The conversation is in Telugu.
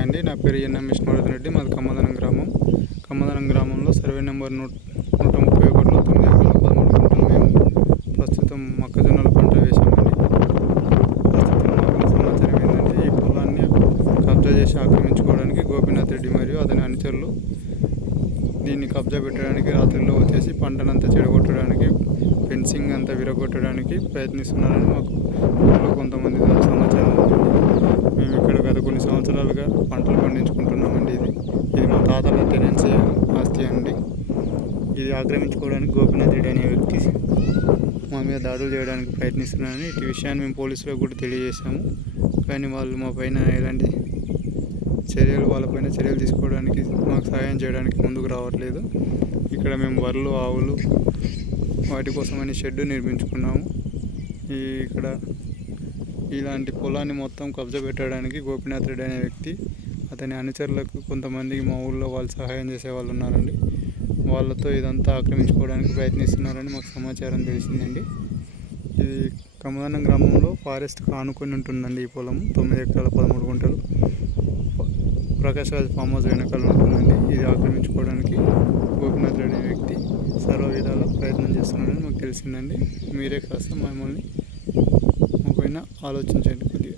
హాయ్ అండి, నా పేరు ఎన్ఎం విష్ణువర్ధన్ రెడ్డి. మాది కమ్మదనం గ్రామం. కమ్మదనం గ్రామంలో సర్వే నెంబర్ 131లో 9 ఎకరాల 13 గుంటలు మేము ప్రస్తుతం మొక్కజొన్నల పంట వేసామండి. ప్రస్తుతం మాకు సమాచారం ఏంటంటే, ఈ పొలాన్ని కబ్జా చేసి ఆక్రమించుకోవడానికి గోపీనాథ్ రెడ్డి మరియు అతని అనుచరులు దీన్ని కబ్జా పెట్టడానికి రాత్రిలో వచ్చేసి పంటనంతా చెడగొట్టడానికి, ఫెన్సింగ్ అంతా విరగొట్టడానికి ప్రయత్నిస్తున్నారని మాకు ఊళ్ళో కొంతమంది ద్వారా సమాచారం ఉంటుంది. మేము ఇక్కడ గత కొన్ని సంవత్సరాలుగా పంటలు పండించుకుంటున్నామండి. ఇది మా తాతల టెనెన్సీ ఆస్తి అండి. ఇది ఆక్రమించుకోవడానికి గోపీనాథ్ రెడ్డి అనే వ్యక్తి మా మీద దాడులు చేయడానికి ప్రయత్నిస్తున్నారని ఈ విషయాన్ని మేము పోలీసులకు కూడా తెలియజేశాము. కానీ వాళ్ళు మా పైన ఎలాంటి వాళ్ళపైన చర్యలు తీసుకోవడానికి, మాకు సహాయం చేయడానికి ముందుకు రావట్లేదు. ఇక్కడ మేము బర్రెలు, ఆవులు వాటి కోసమని షెడ్ నిర్మించుకున్నాము. ఇక్కడ ఇలాంటి పొలాన్ని మొత్తం కబ్జా పెట్టడానికి గోపీనాథ్ రెడ్డి అనే వ్యక్తి, అతని అనుచరులకు కొంతమందికి మా ఊళ్ళో వాళ్ళు సహాయం చేసే వాళ్ళు ఉన్నారండి. వాళ్ళతో ఇదంతా ఆక్రమించుకోవడానికి ప్రయత్నిస్తున్నారని మాకు సమాచారం తెలిసిందండి. ఇది కమ్మదనం గ్రామంలో ఫారెస్ట్ ఆనుకొని ఉంటుందండి. ఈ పొలం 9 ఎకరాల 13 గుంటలు ప్రకాష్ రాజ్ ఫామ్ హౌస్ వెనకాల ఉంటుందండి. ఇది ఆక్రమించుకోవడానికి గోపీనాథ్ రెడ్డి అనే వ్యక్తి సర్వ విధాల ప్రయత్నం చేస్తున్నారని మాకు తెలిసిందండి. మీరే కాస్త మమ్మల్ని మా పైన ఆలోచించండి కొద్దిగా.